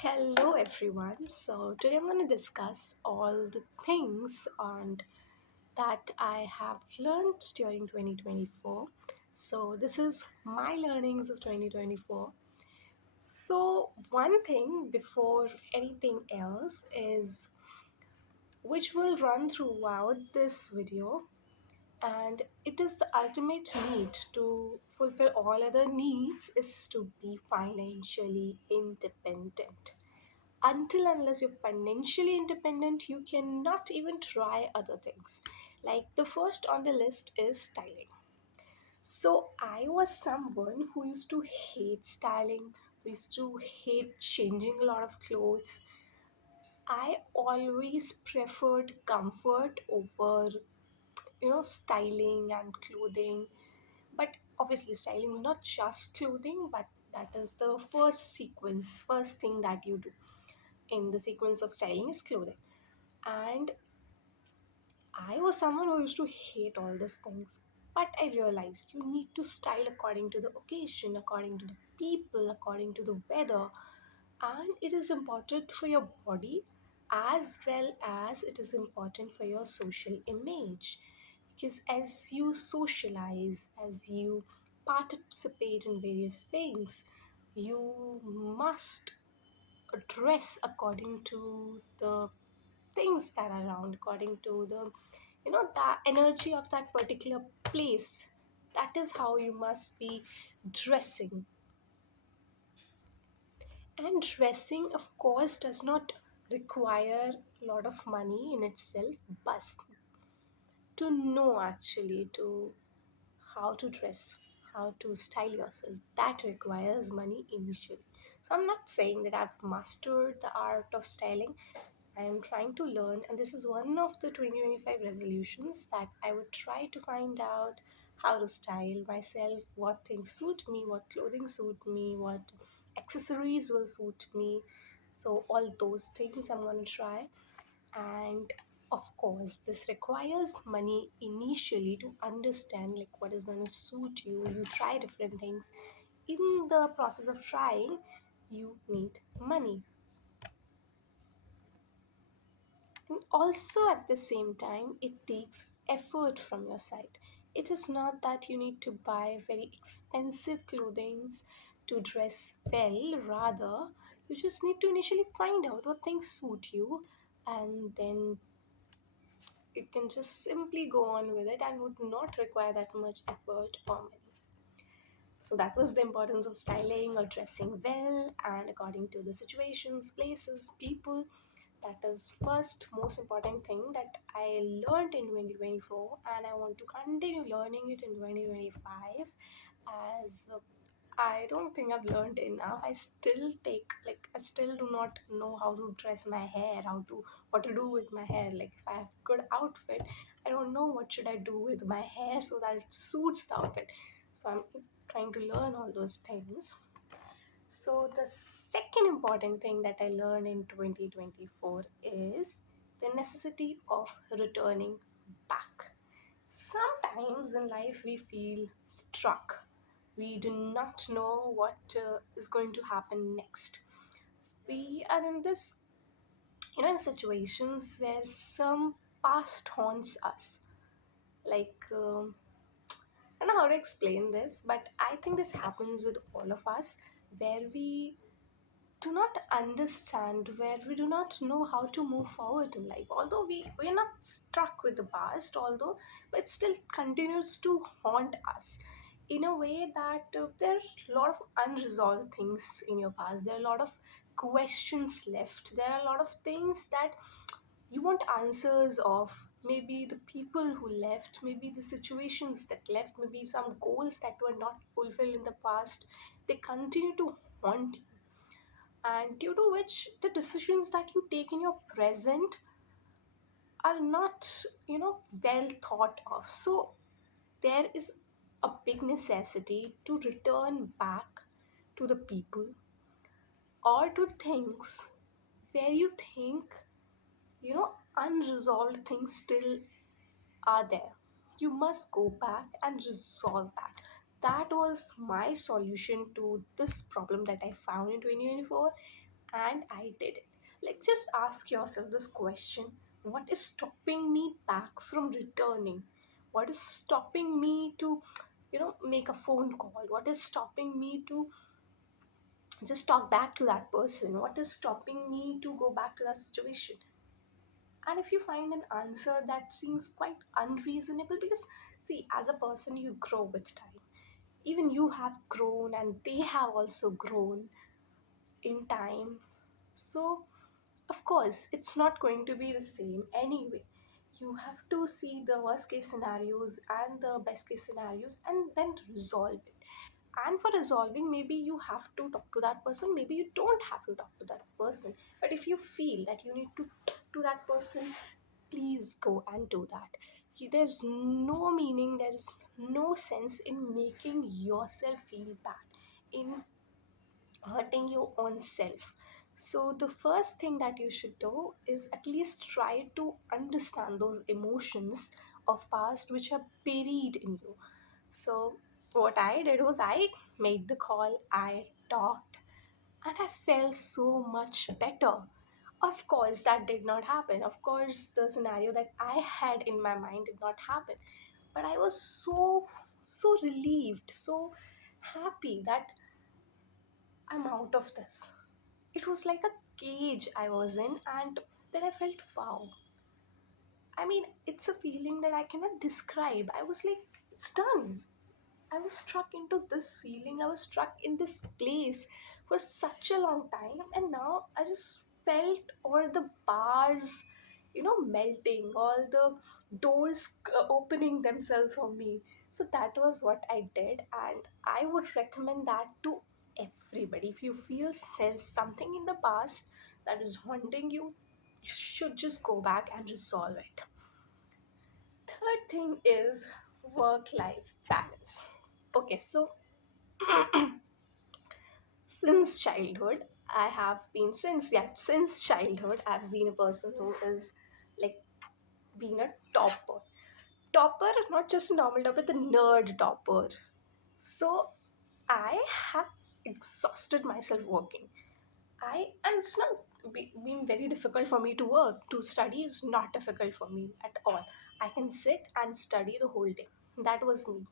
Hello everyone. So today I'm going to discuss all the things and that I have learned during 2024. So this is my learnings of 2024. So one thing before anything else is which will run throughout this video, and it is the ultimate need to fulfill all other needs is to be financially independent. Until unless you're financially independent, you cannot even try other things. Like the first on the list is styling. So I was someone who used to hate styling, who used to hate changing a lot of clothes. I always preferred comfort over styling and clothing. But obviously styling is not just clothing, but that is the first thing that you do in the sequence of styling is clothing. And I was someone who used to hate all these things. But I realized you need to style according to the occasion, according to the people, according to the weather. And it is important for your body as well as it is important for your social image. Because as you socialize, as you participate in various things, you must dress according to the things that are around, according to the energy of that particular place. That is how you must be dressing. And dressing, of course, does not require a lot of money in itself, but to know actually to how to dress, how to style yourself, that requires money initially. So I'm not saying that I've mastered the art of styling. I am trying to learn, and this is one of the 2025 resolutions that I would try to find out how to style myself, what things suit me, what clothing suit me, what accessories will suit me. So, all those things I'm going to try. And of course, this requires money initially to understand like what is going to suit you. You try different things. In the process of trying, you need money. And also at the same time, it takes effort from your side. It is not that you need to buy very expensive clothing to dress well, rather, you just need to initially find out what things suit you, and then you can just simply go on with it and would not require that much effort or money. So that was the importance of styling or dressing well and according to the situations, places, people. That is first most important thing that I learned in 2024, and I want to continue learning it in 2025. As I don't think I've learned enough. I still do not know how to dress my hair, what to do with my hair. Like if I have good outfit, I don't know what should I do with my hair so that it suits the outfit. So I'm trying to learn all those things. So, the second important thing that I learned in 2024 is the necessity of returning back. Sometimes in life we feel struck. We do not know what is going to happen next. We are in in situations where some past haunts us. Like, I don't know how to explain this, but I think this happens with all of us where we do not understand, where we do not know how to move forward in life, although we are not struck with the past, although but it still continues to haunt us in a way that there are a lot of unresolved things in your past. There are a lot of questions left. There are a lot of things that you want answers of. Maybe the people who left, maybe the situations that left, maybe some goals that were not fulfilled in the past, they continue to haunt you, and due to which the decisions that you take in your present are not well thought of. So there is a big necessity to return back to the people or to things where you think unresolved things still are there. You must go back and resolve that. That was my solution to this problem that I found in 2024. and I did it. Like, just ask yourself this question: what is stopping me back from returning? What is stopping me to, make a phone call? What is stopping me to just talk back to that person? What is stopping me to go back to that situation? And if you find an answer that seems quite unreasonable, because see, as a person, you grow with time. Even you have grown, and they have also grown in time. So, of course, it's not going to be the same anyway. You have to see the worst case scenarios and the best case scenarios and then resolve it. And for resolving, maybe you have to talk to that person, maybe you don't have to talk to that person. But if you feel that you need to talk to that person, please go and do that. There's no meaning, there's no sense in making yourself feel bad, in hurting your own self. So, the first thing that you should do is at least try to understand those emotions of past which are buried in you. So, what I did was I made the call, I talked, and I felt so much better. Of course, that did not happen. Of course, the scenario that I had in my mind did not happen. But I was so relieved, so happy that I'm out of this. It was like a cage I was in, and then I felt wow. I mean, it's a feeling that I cannot describe. I was like, it's done. I was struck into this feeling. I was struck in this place for such a long time, and now I just felt all the bars, melting, all the doors opening themselves for me. So that was what I did, and I would recommend that to everybody. If you feel there's something in the past that is haunting you, you should just go back and resolve it. Third thing is work life balance. Okay, so since childhood, since childhood, I've been a person who is like being a topper. Topper, not just a normal topper, the nerd topper. So I have exhausted myself working. And it's not been very difficult for me to work. To study is not difficult for me at all. I can sit and study the whole day. That was me.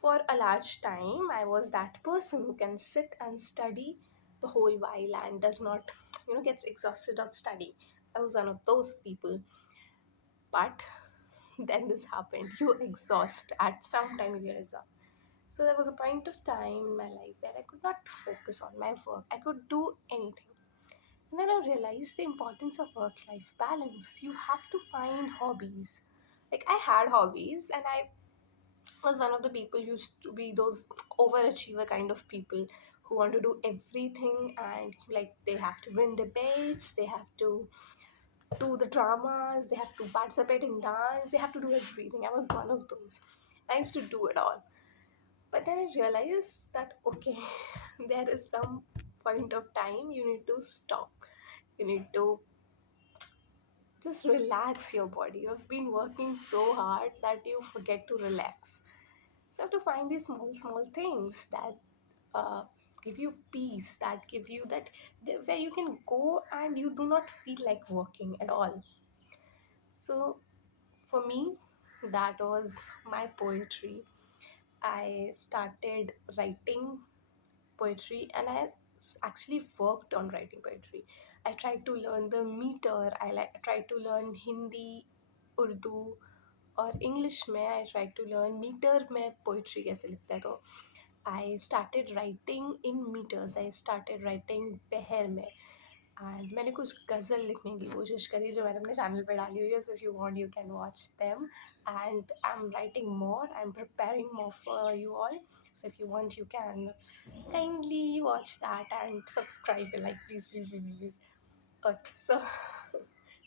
For a large time, I was that person who can sit and study the whole while and does not, gets exhausted of studying. I was one of those people. But then this happened. You exhaust. At some time, you get exhausted. So there was a point of time in my life where I could not focus on my work. I could do anything. And then I realized the importance of work life balance. You have to find hobbies. Like, I had hobbies, and I was one of the people who used to be those overachiever kind of people who want to do everything, and like they have to win debates, they have to do the dramas, they have to participate in dance, they have to do everything. I was one of those. I used to do it all. But then I realized that okay, there is some point of time you need to stop. You need to just relax your body. You've been working so hard that you forget to relax. So you have to find these small things that uh, give you peace, that give you that where you can go and you do not feel like working at all. So for me, that was my poetry. I started writing poetry, and I actually worked on writing poetry. I tried to learn the meter. Tried to learn Hindi, Urdu और English में I try to learn metre में poetry कैसे लिखता है, तो I started writing in metres, I started writing बहर में, and मैंने कुछ गज़ल लिखने की कोशिश करी जो मैंने अपने चैनल पे डाली हुई है. So if you want you can watch them, and I am writing more, I am preparing more for you all. So if you want, you can kindly watch that and subscribe and like, please. Okay, so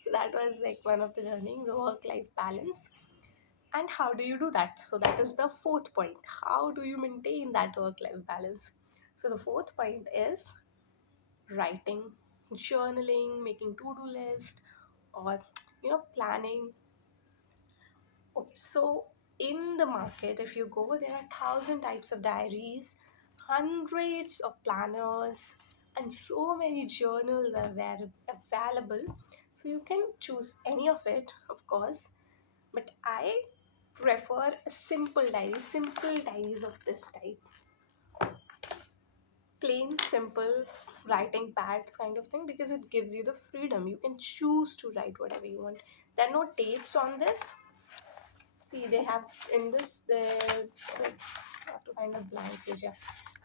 so that was like one of the learning, the work life balance. And how do you do that? So that is the fourth point. How do you maintain that work life balance? So the fourth point is writing, journaling, making to-do list, or planning. Okay, so in the market, if you go, there are thousand types of diaries, hundreds of planners, and so many journals are available, so you can choose any of it, of course. But I prefer a simple diaries of this type, plain simple writing pad kind of thing, because it gives you the freedom. You can choose to write whatever you want. There are no dates on this. See, they have in this, the have to find a blank page. Yeah.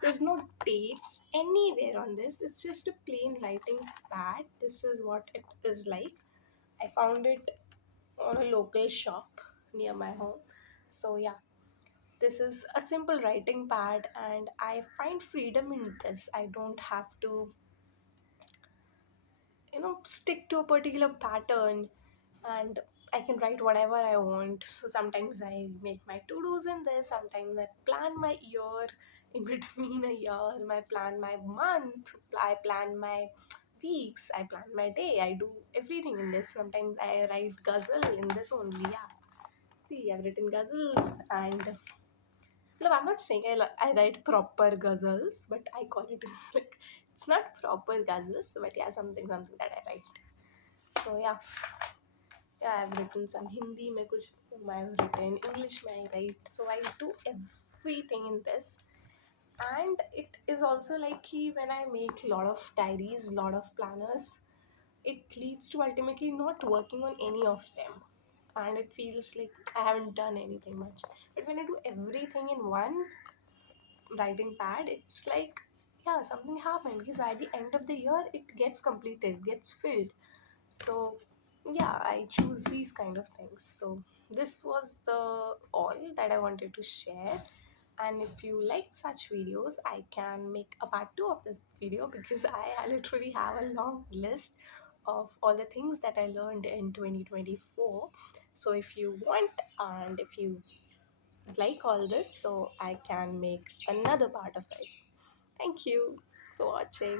There's no dates anywhere on this. It's just a plain writing pad. This is what it is like. I found it on a local shop near my home. So yeah, this is a simple writing pad, and I find freedom in this. I don't have to, stick to a particular pattern, and I can write whatever I want. So sometimes I make my to-dos in this, sometimes I plan my year in between a year, I plan my month, I plan my weeks, I plan my day, I do everything in this. Sometimes I write ghazal in this only, yeah. See, I've written ghazals, and no, I'm not saying I write proper ghazals, but I call it like, it's not proper ghazals, but yeah, something that I write. So yeah, yeah, I've written some Hindi, mein kuch I've written English, mein I write. So I do everything in this, and it is also like when I make a lot of diaries, lot of planners, it leads to ultimately not working on any of them, and it feels like I haven't done anything much. But when I do everything in one writing pad, it's like, yeah, something happened, because at the end of the year it gets completed, gets filled. So yeah, I choose these kind of things. So this was the all that I wanted to share. And if you like such videos, I can make a part 2 of this video, because I literally have a long list of all the things that I learned in 2024. So if you want, and if you like all this, so I can make another part of it. Thank you for watching.